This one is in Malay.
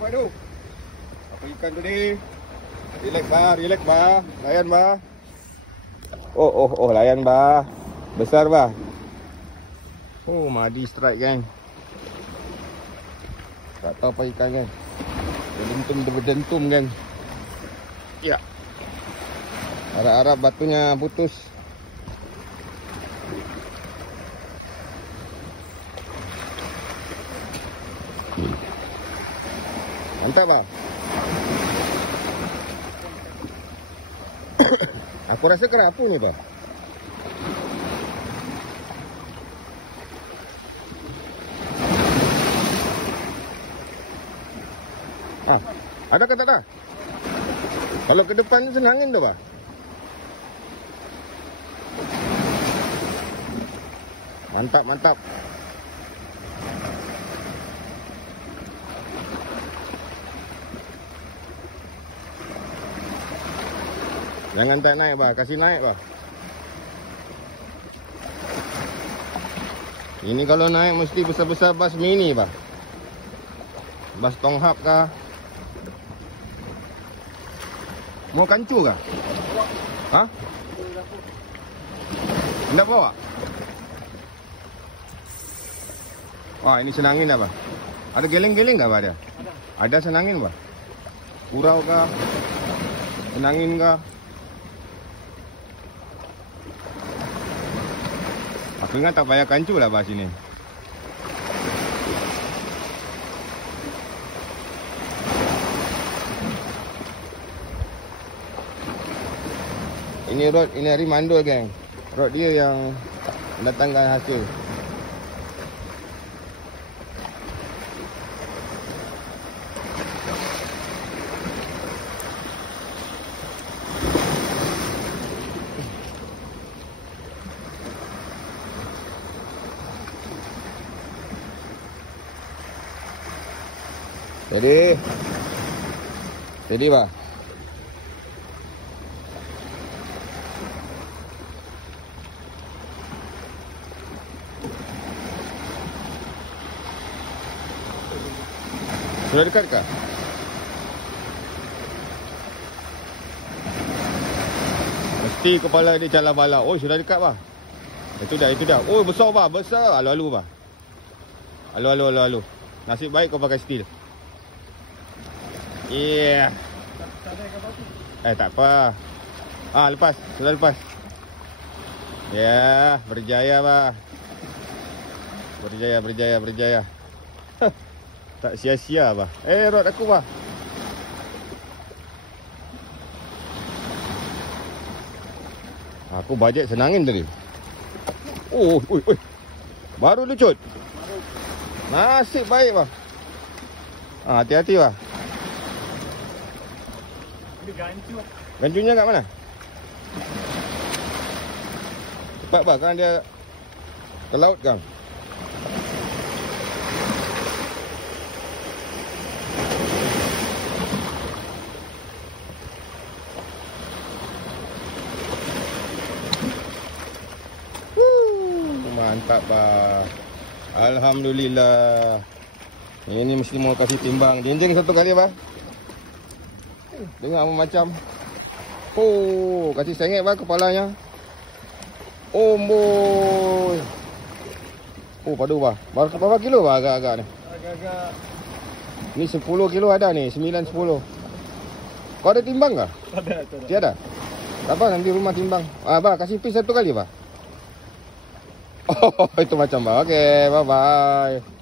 Pak Du. Apa ikan tu ni? Relax bah, relax bah. Layan bah. Oh, layan bah. Besar bah. Oh, madi strike kan. Tak tahu apa ikan kan. Berdentum kan. Ya. Harap-harap batunya putus. Mantap bah. Aku rasa kerapu ni bah. Ada ke tak ada? Kalau ke depan senangin tu bah. Mantap, mantap. Jangan tak naik bah, kasih naik bah. Ini kalau naik mesti besar-besar bas mini bah. Bas tonghap kah? Mau kancu kah? Hah? Hendak bawa? Wah, ini senangin dah bah. Ada geleng-geleng kah bah dia? Ada senangin bah. Kurau kah? Senangin kah? Aku ingat tak payah kancu lah bah sini. Ini rod, ini hari mandul geng. Rod dia yang mendatangkan hasil. Jadi bah. Sudah dekat kah? Mesti kepala dia cala bala. Oh, sudah dekat bah. Itu dah. Oh, besar bah, besar. Alu-alu bah. Alu. Nasib baik kau pakai steel. Yeah. Tak apa. Lepas. Sudah lepas. Ya, berjaya bah. Berjaya. Tak sia-sia bah. Rod aku bah. Aku bajet senangin tadi. Oh. Baru lucut. Nasib baik bah. Hati-hati bah. Gancunya kat mana? Cepat bah, kan dia ke laut kan. Mantap bah. Alhamdulillah. Ini mesti mau kasih timbang. Jenjeng satu kali bah. Dengar macam. Oh, kasih sengit bah kepalanya. Oh boy. Oh, padu bah. Berapa kilo bah agak-agak ni? Agak-agak. Ni 10 kilo ada ni, 9-10. Kau ada timbang kah? Ada. Tiada? Tak apa, nanti rumah timbang. Bah, kasih pis satu kali bah. Oh, itu macam bah. Okey, bye-bye.